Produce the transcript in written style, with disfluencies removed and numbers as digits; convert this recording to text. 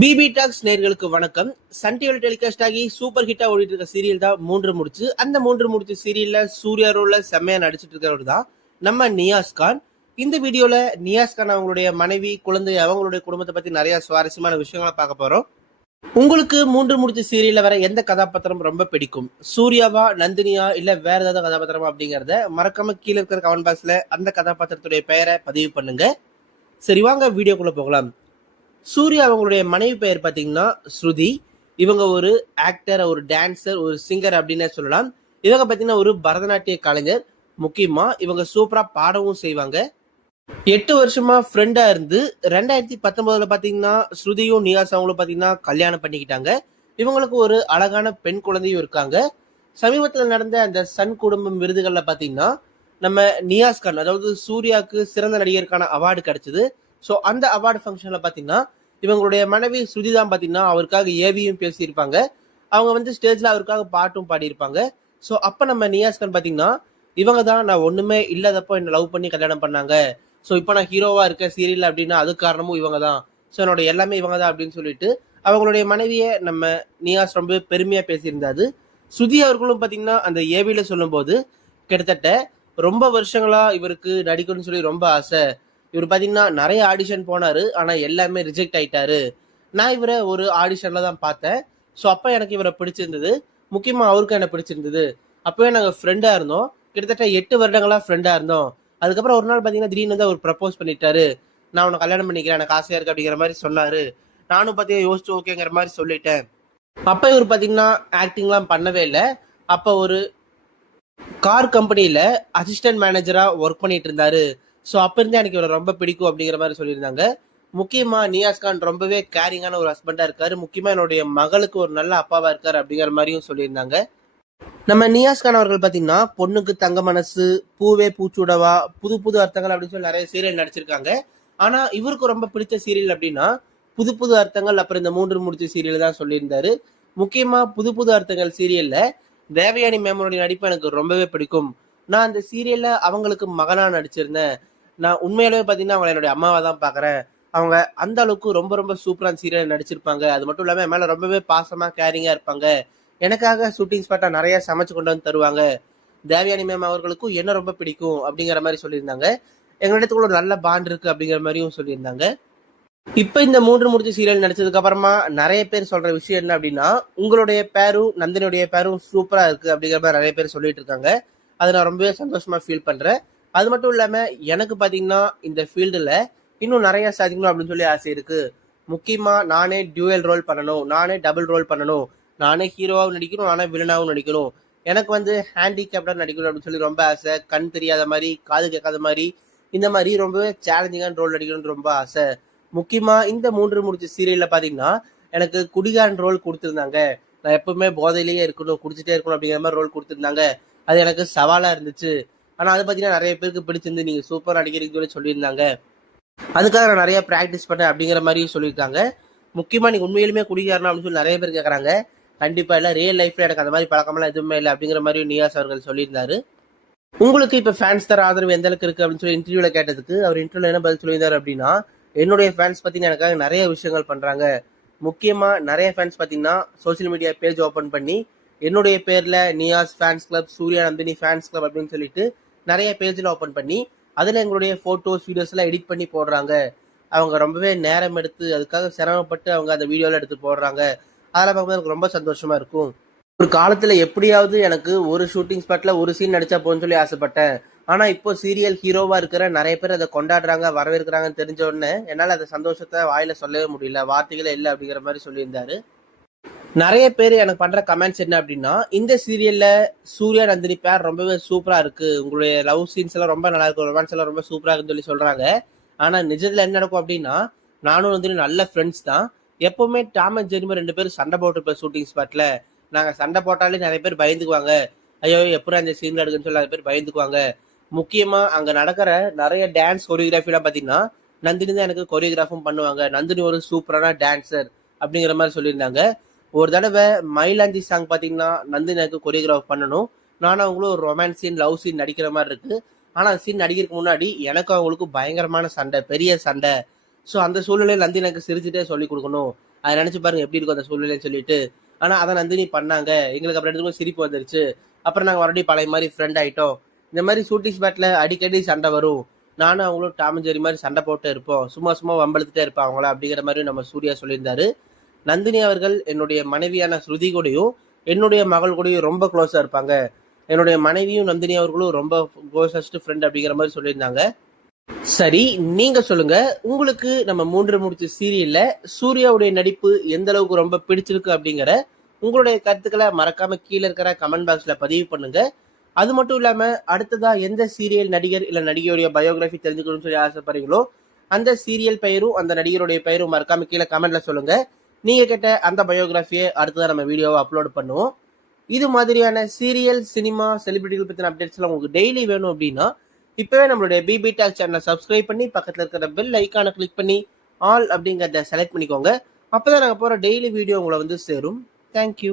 BP tax நேர்களுக்கு வணக்கம். Sun டிவில டெலிகாஸ்ட் ஆகி சூப்பர் ஹிட்டா ஓடிட்டு இருக்க சீரியல் தான் மூன்று முடிச்சு. அந்த மூன்று முடிச்சு சீரியல்ல சூர்யா ரோல்ல செம்மையா நடிச்சிட்டு இருக்கிறவர் தான் நம்ம நியாஸ் கான். இந்த வீடியோல நியாஸ் கான் அவங்களுடைய மனைவி, குழந்தை, அவங்களுடைய குடும்பத்தை பத்தி நிறைய சுவாரஸ்யமான விஷயங்களை பார்க்க போறோம். உங்களுக்கு மூன்று முடிச்சு சீரியல்ல வர எந்த கதாபாத்திரம் ரொம்ப பிடிக்கும்? சூர்யாவா, நந்தினியா, இல்ல வேற ஏதாவது கதாபாத்திரமா அப்படிங்கறத மறக்காம கீழே இருக்கிற கமெண்ட் பாக்ஸ்ல அந்த கதாபாத்திரத்துடைய பெயரை பதிவு பண்ணுங்க. சரி, வாங்க வீடியோக்குள்ள போகலாம். சூர்யா அவங்களுடைய மனைவி பெயர் பார்த்தீங்கன்னா ஸ்ருதி. இவங்க ஒரு ஆக்டர், ஒரு டான்சர், ஒரு சிங்கர் அப்படின்னு சொல்லலாம். இவங்க பார்த்தீங்கன்னா ஒரு பரதநாட்டிய கலைஞர். முக்கியமா இவங்க சூப்பரா பாடவும் செய்வாங்க. 8 வருஷமா ஃப்ரெண்டா இருந்து 2019 பாத்தீங்கன்னா ஸ்ருதியும் நியாஸ் அவங்களும் பாத்தீங்கன்னா கல்யாணம் பண்ணிக்கிட்டாங்க. இவங்களுக்கு ஒரு அழகான பெண் குழந்தையும் இருக்காங்க. சமீபத்தில் நடந்த அந்த சன் குடும்பம் விருதுகள்ல பாத்தீங்கன்னா நம்ம நியாஸ் கான், அதாவது சூர்யாவுக்கு சிறந்த நடிகருக்கான அவார்டு கிடைச்சது. ஸோ அந்த அவார்டு ஃபங்க்ஷன்ல பாத்தீங்கன்னா இவங்களுடைய மனைவி ஸ்ருதி தான் பாத்தீங்கன்னா அவருக்காக ஏவியும் பேசியிருப்பாங்க. அவங்க வந்து ஸ்டேஜ்ல அவருக்காக பாட்டும் பாடியிருப்பாங்க. ஸோ அப்ப நம்ம நியாஸ் கான் பாத்தீங்கன்னா இவங்க தான் நான் ஒண்ணுமே இல்லாதப்போ என்ன லவ் பண்ணி கல்யாணம் பண்ணாங்க. ஸோ இப்போ நான் ஹீரோவா இருக்கேன் சீரியல் அப்படின்னா அது காரணமும் இவங்க தான். ஸோ என்னோட எல்லாமே இவங்க தான் அப்படின்னு சொல்லிட்டு அவங்களுடைய மனைவியை நம்ம நியாஸ் ரொம்ப பெருமையா பேசியிருந்தாரு. ஸ்ருதி அவர்களும் பாத்தீங்கன்னா அந்த ஏவியில சொல்லும் போது கிட்டத்தட்ட ரொம்ப வருஷங்களா இவருக்கு நடிக்கணும்னு சொல்லி ரொம்ப ஆசை. இவர் பாத்தீங்கன்னா நிறைய ஆடிஷன் போனாரு, ஆனா எல்லாமே ரிஜெக்ட் ஆயிட்டாரு. நான் இவரை ஒரு ஆடிஷன்ல தான் பார்த்தேன். ஸோ அப்ப எனக்கு இவரை பிடிச்சிருந்தது. முக்கியமா அவருக்கும் என்ன பிடிச்சிருந்தது. அப்பவே நாங்க ஃப்ரெண்டா இருந்தோம். கிட்டத்தட்ட 8 வருடங்களா ஃப்ரெண்டா இருந்தோம். அதுக்கப்புறம் ஒரு நாள் பாத்தீங்கன்னா திடீர்னு வந்து அவர் ப்ரப்போஸ் பண்ணிட்டாரு. நான் உன்னை கல்யாணம் பண்ணிக்கிறேன், எனக்கு ஆசையா இருக்கு அப்படிங்கிற மாதிரி சொன்னாரு. நானும் பாத்தீங்கன்னா யோசிச்சு ஓகேங்கிற மாதிரி சொல்லிட்டேன். அப்ப இவர் பாத்தீங்கன்னா ஆக்டிங்லாம் பண்ணவே இல்லை. அப்ப ஒரு கார் கம்பெனியில அசிஸ்டன்ட் மேனேஜரா ஒர்க் பண்ணிட்டு இருந்தாரு. ஸோ அப்ப இருந்தே எனக்கு இவரை ரொம்ப பிடிக்கும் அப்படிங்கிற மாதிரி சொல்லியிருந்தாங்க. முக்கியமா நியாஸ் கான் ரொம்பவே கேரிங்கான ஒரு ஹஸ்பண்டா இருக்காரு. முக்கியமா என்னுடைய மகளுக்கு ஒரு நல்ல அப்பாவா இருக்காரு அப்படிங்கிற மாதிரியும் சொல்லியிருந்தாங்க. நம்ம நியாஸ் கான் அவர்கள் பாத்தீங்கன்னா பொண்ணுக்கு தங்க மனசு, பூவே பூச்சூடவா, புது புது அர்த்தங்கள் அப்படின்னு சொல்லி நிறைய சீரியல் நடிச்சிருக்காங்க. ஆனா இவருக்கு ரொம்ப பிடிச்ச சீரியல் அப்படின்னா புது புது அர்த்தங்கள், அப்புறம் இந்த மூன்று முடிச்சு சீரியல் தான் சொல்லியிருந்தாரு. முக்கியமா புது புது அர்த்தங்கள் சீரியல்ல தேவயானி மேமோட நடிப்பு எனக்கு ரொம்பவே பிடிக்கும். நான் அந்த சீரியல்ல அவங்களுக்கு மகனா நடிச்சிருந்தேன். நான் உண்மையாலுமே பாத்தீங்கன்னா அவங்களை என்னுடைய அம்மாவா தான் பாக்குறேன். அவங்க அந்த அளவுக்கு ரொம்ப ரொம்ப சூப்பரான சீரியல் நடிச்சிருப்பாங்க. அது மட்டும் இல்லாம என் மேல ரொம்பவே பாசமா கேரிங்கா இருப்பாங்க. எனக்காக ஷூட்டிங் ஸ்பாட்டா நிறைய சமைச்சு கொண்டு வந்து தருவாங்க. தேவயானி மேம் அவர்களுக்கும் என்ன ரொம்ப பிடிக்கும் அப்படிங்கிற மாதிரி சொல்லியிருந்தாங்க. எங்களிடத்துக்குள்ள ஒரு நல்ல பாண்ட் இருக்கு அப்படிங்கிற மாதிரியும் சொல்லியிருந்தாங்க. இப்ப இந்த மூன்று முடிச்சு சீரியல் நடிச்சதுக்கு அப்புறமா நிறைய பேர் சொல்ற விஷயம் என்ன அப்படின்னா, உங்களுடைய பேரும் நந்தினியுடைய பேரும் சூப்பரா இருக்கு அப்படிங்கிற மாதிரி நிறைய பேர் சொல்லிட்டு இருக்காங்க. அதை நான் ரொம்பவே சந்தோஷமா ஃபீல் பண்றேன். அது மட்டும் இல்லாம எனக்கு பாத்தீங்கன்னா இந்த ஃபீல்டுல இன்னும் நிறைய சாதிக்கணும் அப்படின்னு சொல்லி ஆசை இருக்கு. முக்கியமா நானே டியூவல் ரோல் பண்ணணும், நானே டபுள் ரோல் பண்ணணும், நானே ஹீரோவாகவும் நடிக்கணும், நானே வில்லனாகவும் நடிக்கணும். எனக்கு வந்து ஹேண்டிகேப்டா நடிக்கணும் அப்படின்னு சொல்லி ரொம்ப ஆசை. கண் தெரியாத மாதிரி, காது கேட்காத மாதிரி, இந்த மாதிரி ரொம்பவே சேலஞ்சிங்கான ரோல் நடிக்கணும்னு ரொம்ப ஆசை. முக்கியமா இந்த மூன்று முடிச்ச சீரியல்ல பாத்தீங்கன்னா எனக்கு குடிகாரன் ரோல் கொடுத்திருந்தாங்க. நான் எப்பவுமே போதையிலேயே இருக்கணும், குடிச்சிட்டே இருக்கணும் அப்படிங்கிற மாதிரி ரோல் கொடுத்திருந்தாங்க. அது எனக்கு சவாலா இருந்துச்சு. ஆனா அது பாத்தீங்கன்னா நிறைய பேருக்கு பிடிச்சிருந்து நீங்க சூப்பர் நடிக்கிறீங்கன்னு சொல்லி சொல்லியிருந்தாங்க. அதுக்காக நான் நிறைய பிராக்டிஸ் பண்ணேன் அப்படிங்கிற மாதிரியும் சொல்லியிருக்காங்க. முக்கியமா நீங்க உண்மையிலுமே குடிகாரனா அப்படின்னு சொல்லி நிறைய பேர் கேட்கறாங்க. கண்டிப்பா இல்ல, ரியல் லைஃப்ல எனக்கு அந்த மாதிரி பழக்கமெல்லாம் எதுவுமே இல்லை அப்படிங்கிற மாதிரி நியாஸ் அவர்கள் சொல்லியிருந்தாரு. உங்களுக்கு இப்ப ஃபேன்ஸ் தர ஆதரவு எந்த அளவுக்கு இருக்கு அப்படின்னு சொல்லி இன்டர்வியூல கேட்டதுக்கு அவர் இன்டர்வியூல என்ன பதில் சொல்லியிருந்தாரு அப்படின்னா, என்னுடைய ஃபேன்ஸ் பாத்தீங்கன்னா எனக்காக நிறைய விஷயங்கள் பண்றாங்க. முக்கியமா நிறைய ஃபேன்ஸ் பாத்தீங்கன்னா சோசியல் மீடியா பேஜ் ஓபன் பண்ணி என்னுடைய பேர்ல Niyas fans club, Surya Nandini fans club அப்படின்னு சொல்லிட்டு நிறைய பேஜ்ல ஓபன் பண்ணி அதுல எங்களுடைய போட்டோஸ், வீடியோஸ் எல்லாம் எடிட் பண்ணி போடுறாங்க. அவங்க ரொம்பவே நேரம் எடுத்து அதுக்காக சிரமப்பட்டு அவங்க அந்த வீடியோல எடுத்து போடுறாங்க. அதெல்லாம் பார்க்கும்போது எனக்கு ரொம்ப சந்தோஷமா இருக்கும். ஒரு காலத்துல எப்படியாவது எனக்கு ஒரு ஷூட்டிங் ஸ்பாட்ல ஒரு சீன் நடிச்சா போன்னு சொல்லி ஆசைப்பட்டேன். ஆனா இப்போ சீரியல் ஹீரோவா இருக்கிற நிறைய பேர் அதை கொண்டாடுறாங்க, வரவேற்கிறாங்கன்னு தெரிஞ்ச உடனே என்னால அந்த சந்தோஷத்தை வாயில சொல்லவே முடியல. வார்த்தைகளே இல்லை அப்படிங்கிற மாதிரி சொல்லியிருந்தாரு. நிறைய பேர் எனக்கு பண்ற கமெண்ட்ஸ் என்ன அப்படின்னா, இந்த சீரியல்ல சூர்யா நந்தினி பேர் ரொம்பவே சூப்பரா இருக்கு, உங்களுடைய லவ் சீன்ஸ் எல்லாம் ரொம்ப நல்லா இருக்கு, ரொமான்ஸ் எல்லாம் ரொம்ப சூப்பரா இருக்குன்னு சொல்லி சொல்றாங்க. ஆனா நிஜத்துல என்ன நடக்கும் அப்படின்னா, நானும் நந்தினி நல்ல ஃப்ரெண்ட்ஸ் தான். எப்பவுமே டாம் அண்ட் ஜெர்ரி ரெண்டு பேரும் சண்டை போட்டுருப்பேன் ஷூட்டிங் ஸ்பாட்ல. நாங்க சண்டை போட்டாலே நிறைய பேர் பயந்துக்குவாங்க. ஐயோ எப்படி அந்த சீன் எடுக்குன்னு சொல்லி நிறைய பேர் பயந்துக்குவாங்க. முக்கியமா அங்க நடக்கிற நிறைய டான்ஸ் கொரியோகிராஃபி எல்லாம் பாத்தீங்கன்னா நந்தினி தான் எனக்கு கொரியோகிராஃபும் பண்ணுவாங்க. நந்தினி ஒரு சூப்பரான டான்சர் அப்படிங்கிற மாதிரி சொல்லியிருந்தாங்க. ஒரு தடவை மயிலாஞ்சி சாங் பாத்தீங்கன்னா நந்தினி எனக்கு கொரியோகிராஃப் பண்ணணும். நானும் அவங்களும் ஒரு ரொமான்ஸ் சீன், லவ் சீன் நடிக்கிற மாதிரி இருக்கு. ஆனா சீன் நடிக்கிறதுக்கு முன்னாடி எனக்கும் அவங்களுக்கும் பயங்கரமான சண்டை, பெரிய சண்டை. ஸோ அந்த சூழ்நிலையில் நந்தினி எனக்கு சிரிச்சுட்டே சொல்லி கொடுக்கணும். அதை நினைச்சு பாருங்க எப்படி இருக்கும் அந்த சூழ்நிலைன்னு சொல்லிட்டு. ஆனா அதை நந்தினி பண்ணாங்க. எங்களுக்கு அப்புறம் எடுத்துக்கும் சிரிப்பு வந்துருச்சு. அப்புறம் நாங்க மறுபடியும் பழைய மாதிரி ஃப்ரெண்ட் ஆயிட்டோம். இந்த மாதிரி ஷூட்டிங் ஸ்பாட்ல அடிக்கடி சண்டை வரும். நானும் அவங்களும் டாம் அண்ட் ஜெர்ரி மாதிரி சண்டை போட்டு இருப்போம். சும்மா சும்மா வம்பெழுத்துட்டே இருப்போம் அவங்கள அப்படிங்கிற மாதிரி நம்ம சூர்யா சொல்லியிருந்தாரு. நந்தினி அவர்கள் என்னுடைய மனைவியான ஸ்ருதி கூடயும் என்னுடைய மகள் கூடயும் ரொம்ப க்ளோஸா இருப்பாங்க. என்னுடைய மனைவியும் நந்தினி அவர்களும் ரொம்ப க்ளோசஸ்ட் ஃப்ரெண்ட் அப்படிங்கிற மாதிரி சொல்லியிருந்தாங்க. சரி, நீங்க சொல்லுங்க. உங்களுக்கு நம்ம 3 முடிச்சு சீரியல்ல சூர்யாவுடைய நடிப்பு எந்த அளவுக்கு ரொம்ப பிடிச்சிருக்கு அப்படிங்கிற உங்களுடைய கருத்துக்களை மறக்காம கீழே இருக்கிற கமெண்ட் பாக்ஸ்ல பதிவு பண்ணுங்க. அது மட்டும் இல்லாம அடுத்ததா எந்த சீரியல் நடிகர் இல்ல நடிகையுடைய பயோகிராஃபி தெரிஞ்சுக்கணும்னு சொல்லி ஆசைப்படுறீங்களோ அந்த சீரியல் பெயரும் அந்த நடிகருடைய பெயரும் மறக்காம கீழே கமெண்ட்ல சொல்லுங்க. நீங்க கேட்ட அந்த பயோகிராஃபியை அடுத்ததா நம்ம வீடியோவை அப்லோட் பண்ணுவோம். இது மாதிரியான சீரியல், சினிமா, செலிபிரிட்டிகள் பத்தின அப்டேட்ஸ் எல்லாம் உங்களுக்கு டெய்லி வேணும் அப்படின்னா இப்பவே நம்மளுடைய பிபி டாக் சேனலை சப்ஸ்கிரைப் பண்ணி பக்கத்துல இருக்கிற பெல் ஐக்கானை கிளிக் பண்ணி ஆல் அப்படிங்கிறத செலக்ட் பண்ணிக்கோங்க. அப்பதான் நாங்க போற டெய்லி வீடியோ உங்களை வந்து சேரும். தேங்க்யூ.